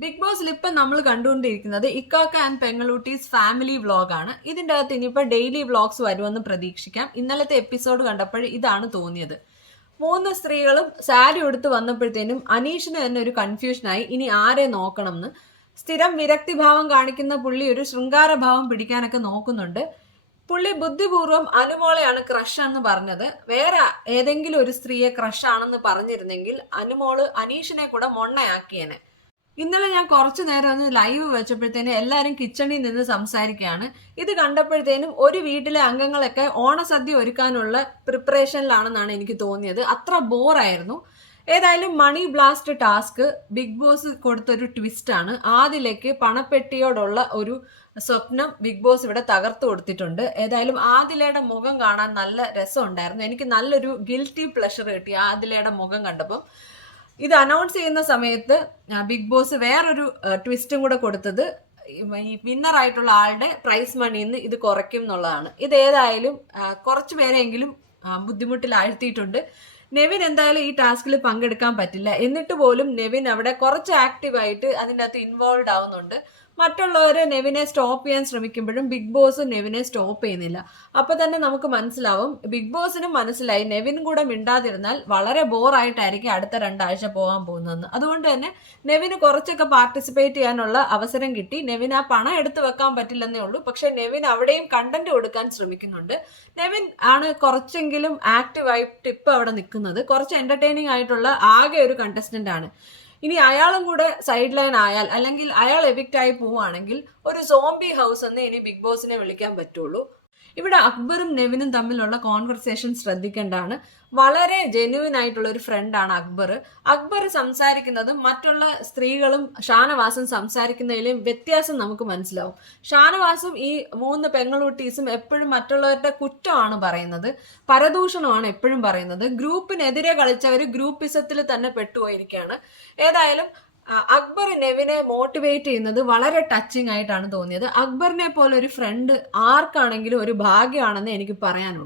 Big ബോസിൽ ഇപ്പം നമ്മൾ കണ്ടുകൊണ്ടിരിക്കുന്നത് ഇക്കാക്ക ആൻഡ് പെങ്ങളൂട്ടീസ് ഫാമിലി വ്ളോഗാണ്. ഇതിൻ്റെ അകത്ത് ഇനിയിപ്പോൾ ഡെയിലി വ്ളോഗ്സ് വരുമെന്ന് പ്രതീക്ഷിക്കാം. ഇന്നലത്തെ എപ്പിസോഡ് കണ്ടപ്പോൾ ഇതാണ് തോന്നിയത്. മൂന്ന് സ്ത്രീകളും സാരി ഉടുത്ത് വന്നപ്പോഴത്തേനും അനീഷിന് തന്നെ ഒരു കൺഫ്യൂഷനായി, ഇനി ആരെ നോക്കണം എന്ന്. സ്ഥിരം വിരക്തിഭാവം കാണിക്കുന്ന പുള്ളി ഒരു ശൃംഗാരഭാവം പിടിക്കാനൊക്കെ നോക്കുന്നുണ്ട്. പുള്ളി ബുദ്ധിപൂർവ്വം അനുമോളെയാണ് ക്രഷ് എന്ന് പറഞ്ഞത്. വേറെ ഏതെങ്കിലും ഒരു സ്ത്രീയെ ക്രഷ് ആണെന്ന് പറഞ്ഞിരുന്നെങ്കിൽ അനുമോള് അനീഷിനെ കൂടെ മൊണ്ണയാക്കിയേനെ. ഇന്നലെ ഞാൻ കുറച്ചു നേരം ഒന്ന് ലൈവ് വെച്ചപ്പോഴത്തേനും എല്ലാവരും കിച്ചണിൽ നിന്ന് സംസാരിക്കുകയാണ്. ഇത് കണ്ടപ്പോഴത്തേനും ഒരു വീട്ടിലെ അംഗങ്ങളൊക്കെ ഓണസദ്യ ഒരുക്കാനുള്ള പ്രിപ്പറേഷനിലാണെന്നാണ് എനിക്ക് തോന്നിയത്. അത്ര ബോറായിരുന്നു. ഏതായാലും മണി ബ്ലാസ്റ്റ് ടാസ്ക് ബിഗ് ബോസ് കൊടുത്തൊരു ട്വിസ്റ്റാണ്. ആദിലേക്ക് പണപ്പെട്ടിയോടുള്ള ഒരു സ്വപ്നം ബിഗ് ബോസ് ഇവിടെ തകർത്തു കൊടുത്തിട്ടുണ്ട്. ഏതായാലും ആദിലയുടെ മുഖം കാണാൻ നല്ല രസമുണ്ടായിരുന്നു. എനിക്ക് നല്ലൊരു ഗിൽറ്റി പ്ലഷർ കിട്ടി ആദിലയുടെ മുഖം കണ്ടപ്പം. ഇത് അനൗൺസ് ചെയ്യുന്ന സമയത്ത് ബിഗ് ബോസ് വേറൊരു ട്വിസ്റ്റും കൂടെ കൊടുത്തത് ഈ വിന്നറായിട്ടുള്ള ആളുടെ പ്രൈസ് മണിന്ന് ഇത് കുറയ്ക്കും എന്നുള്ളതാണ്. ഇത് ഏതായാലും കുറച്ചു പേരെങ്കിലും ബുദ്ധിമുട്ടിലാഴ്ത്തിയിട്ടുണ്ട്. നെവിൻ എന്തായാലും ഈ ടാസ്കിൽ പങ്കെടുക്കാൻ പറ്റില്ല. എന്നിട്ട് പോലും നെവിൻ അവിടെ കുറച്ച് ആക്റ്റീവായിട്ട് അതിൻ്റെ അകത്ത് ഇൻവോൾവ് ആവുന്നുണ്ട്. മറ്റുള്ളവർ നെവിനെ സ്റ്റോപ്പ് ചെയ്യാൻ ശ്രമിക്കുമ്പോഴും ബിഗ് ബോസ് നെവിനെ സ്റ്റോപ്പ് ചെയ്യുന്നില്ല. അപ്പൊ തന്നെ നമുക്ക് മനസ്സിലാവും, ബിഗ് ബോസിനും മനസ്സിലായി നെവിൻ കൂടെ മിണ്ടാതിരുന്നാൽ വളരെ ബോറായിട്ടായിരിക്കും അടുത്ത 2 ആഴ്ച പോകാൻ പോകുന്നതെന്ന്. അതുകൊണ്ട് തന്നെ നെവിന് കുറച്ചൊക്കെ പാർട്ടിസിപ്പേറ്റ് ചെയ്യാനുള്ള അവസരം കിട്ടി. നെവിൻ ആ പണം എടുത്തു വെക്കാൻ പറ്റില്ലെന്നേ ഉള്ളൂ. പക്ഷെ നെവിൻ അവിടെയും കണ്ടന്റ് കൊടുക്കാൻ ശ്രമിക്കുന്നുണ്ട്. നെവിൻ ആണ് കുറച്ചെങ്കിലും ആക്റ്റീവായിട്ട് ഇപ്പൊ അവിടെ നിൽക്കുന്നത്. കുറച്ച് എന്റർടൈനിങ് ആയിട്ടുള്ള ആകെ ഒരു കണ്ടസ്റ്റന്റ് ആണ്. ഇനി അയാളും കൂടെ സൈഡ് ലൈൻ ആയാൽ, അല്ലെങ്കിൽ അയാൾ എവിക്റ്റ് ആയി പോവുകയാണെങ്കിൽ ഒരു സോംബി ഹൗസ് എന്ന് ഇനി ബിഗ് ബോസിനെ വിളിക്കാൻ പറ്റുള്ളൂ. ഇവിടെ അക്ബറും നെവിനും തമ്മിലുള്ള കോൺവെർസേഷൻ ശ്രദ്ധിക്കേണ്ടതാണ്. വളരെ ജെന്യുവൻ ആയിട്ടുള്ള ഒരു ഫ്രണ്ടാണ് അക്ബർ. അക്ബർ സംസാരിക്കുന്നതും മറ്റുള്ള സ്ത്രീകളും ഷാനവാസും സംസാരിക്കുന്നതിലും വ്യത്യാസം നമുക്ക് മനസ്സിലാവും. ഷാനവാസും ഈ 3 പെങ്ങളൂട്ടീസും എപ്പോഴും മറ്റുള്ളവരുടെ കുറ്റമാണ് പറയുന്നത്, പരദൂഷണമാണ് എപ്പോഴും പറയുന്നത്. ഗ്രൂപ്പിനെതിരെ കളിച്ചവർ ഗ്രൂപ്പിസത്തിൽ തന്നെ പെട്ടുപോയിരിക്കുകയാണ്. ഏതായാലും അക്ബർ നെവിനെ മോട്ടിവേറ്റ് ചെയ്യുന്നത് വളരെ ടച്ചിങ് ആയിട്ടാണ് തോന്നിയത്. അക്ബറിനെ പോലെ ഒരു ഫ്രണ്ട് ആർക്കാണെങ്കിലും ഒരു ഭാഗ്യമാണെന്ന് എനിക്ക് പറയാനുള്ളൂ.